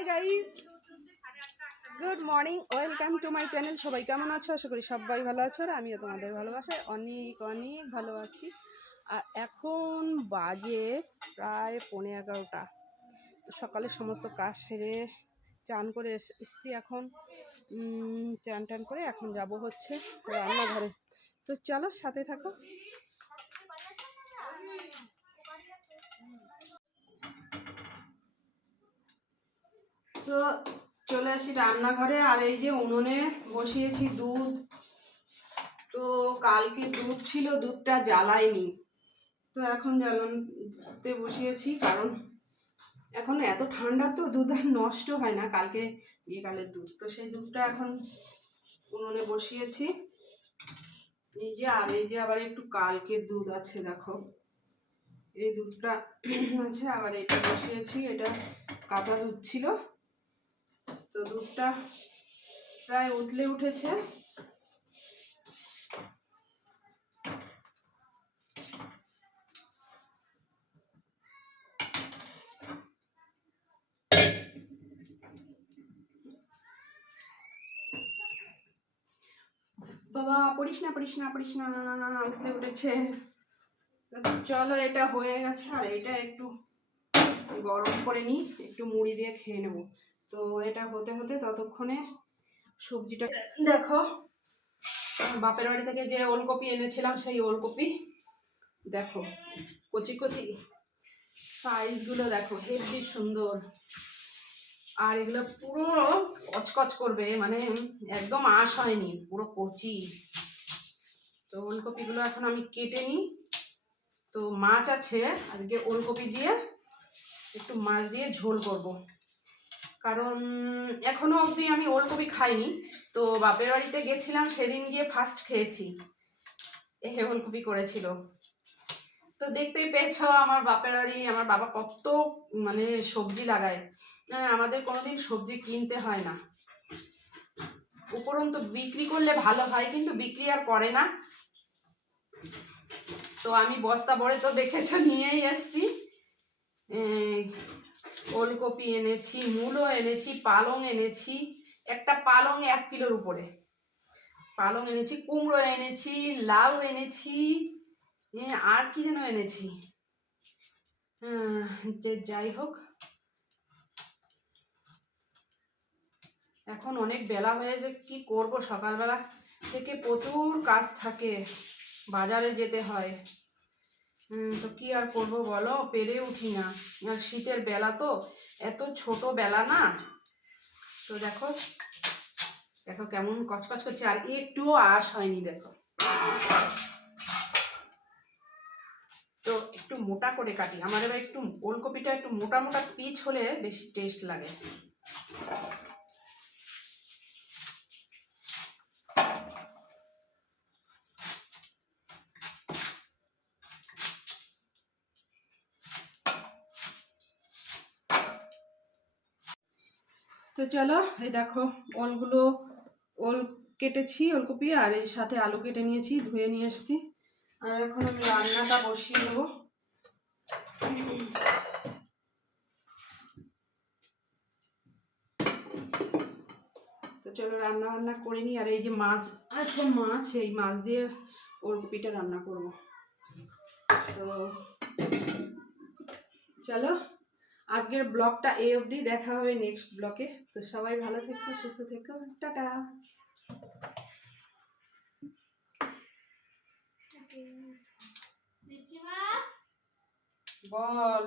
Hi guys, good morning, welcome to my channel. সবাই কেমন আছো? আশা করি সবাই ভালো আছো, আর আমিও তোমাদের ভালোবাসায় অনেক অনেক ভালো আছি। আর এখন বাজে প্রায় 11:30। তো সকালে সমস্ত কাজ সেরে চান করে এসেছি। এখন চান টান করে এখন যাব হচ্ছে রান্নাঘরে। তো চলো সাথে থাকো। তো চলে আসি রান্নাঘরে, আর এই যে উনুনে বসিয়েছি দুধ। তো কালকে দুধ ছিল, দুধটা জ্বালাইনি, তো এখন জ্বালাতে বসিয়েছি। কারণ এখন এত ঠান্ডা তো দুধ আর নষ্ট হয় না, কালকে বিকালের দুধ, তো সেই দুধটা এখন উনুনে বসিয়েছি। এই যে, আর এই যে আবার একটু কালকের দুধ আছে, দেখো এই দুধটা আছে, আবার এটা বসিয়েছি। এটা কাঁচা দুধ ছিল, তো দুধটা প্রায় উতলে উঠেছে। বাবা পড়িস না পড়িস না পড়িস না, উঠতে উঠেছে। চলো, এটা হয়ে গেছে, আর এটা একটু গরম করে নিই, একটু মুড়ি দিয়ে খেয়ে নেব। তো এটা হতে হতে ততক্ষণে সবজিটা দেখো, বাপের বাড়ি থেকে যে ওলকপি এনেছিলাম, সেই ওলকপি দেখো কচি কচি সাইজগুলো দেখো, হেবি সুন্দর। আর এগুলো পুরো কচকচ করবে, মানে একদম আঁশ হয়নি, পুরো কচি। তো ওলকপিগুলো এখন আমি কেটে নিই। তো মাছ আছে, আজকে ওলকপি দিয়ে একটু মাছ দিয়ে ঝোল করব। কারণ এখনো অবধি আমি ওলকপি খাইনি। তো বাপের বাড়িতে গেছিলাম, সেদিন গিয়ে ফার্স্ট খেয়েছি, ওলকপি করেছিল। তো দেখতেই পেয়েছো আমার বাপের বাড়ি, আমার বাবা কত মানে সবজি লাগায়। আমাদের কোনোদিন সবজি কিনতে হয় না। উপরন্তু বিক্রি করলে ভালো হয়, কিন্তু বিক্রি আর করে না। তো আমি বস্তা ভরে তো দেখেছো নিয়েই এসছি। ওলকপি এনেছি, মূলো এনেছি, পালং এনেছি। একটা পালং 1 কিলোর উপরে পালং এনেছি, কুমড়ো এনেছি, লাউ এনেছি, আর কি যেন এনেছি। যে যাই হোক, এখন অনেক বেলা হয়ে যে কি করব, সকালবেলা থেকে প্রচুর কাজ থাকে, বাজারে যেতে হয়। তো কি আর করব বলো, পেরে উঠি না। আর শীতের বেলা তো, এত ছোট বেলা না। তো দেখো দেখো কেমন কচকচ করছে, আর একটুও আঁশ হয়নি দেখো। তো একটু মোটা করে কাটি, আমার এবার একটু ওলকপিটা একটু মোটা মোটা পিচ হলে বেশি টেস্ট লাগে। তো চলো, এই দেখো ওল কেটেছি, ওলকপি, আর এর সাথে আলু কেটে নিয়েছি, ধুয়ে নিয়ে এসছি। আর এখন আমি রান্নাটা বসিয়ে দেবো। তো চলো রান্না বান্না করে নিই। আর এই যে মাছ আছে, মাছ, এই মাছ দিয়ে ওলকপিটা রান্না করব। তো চলো, আজকের ব্লগটা এই অবধি, দেখা হবে নেক্সট ব্লগে। তো সবাই ভালো থেকো, সুস্থ থেকো, টাটা। বল।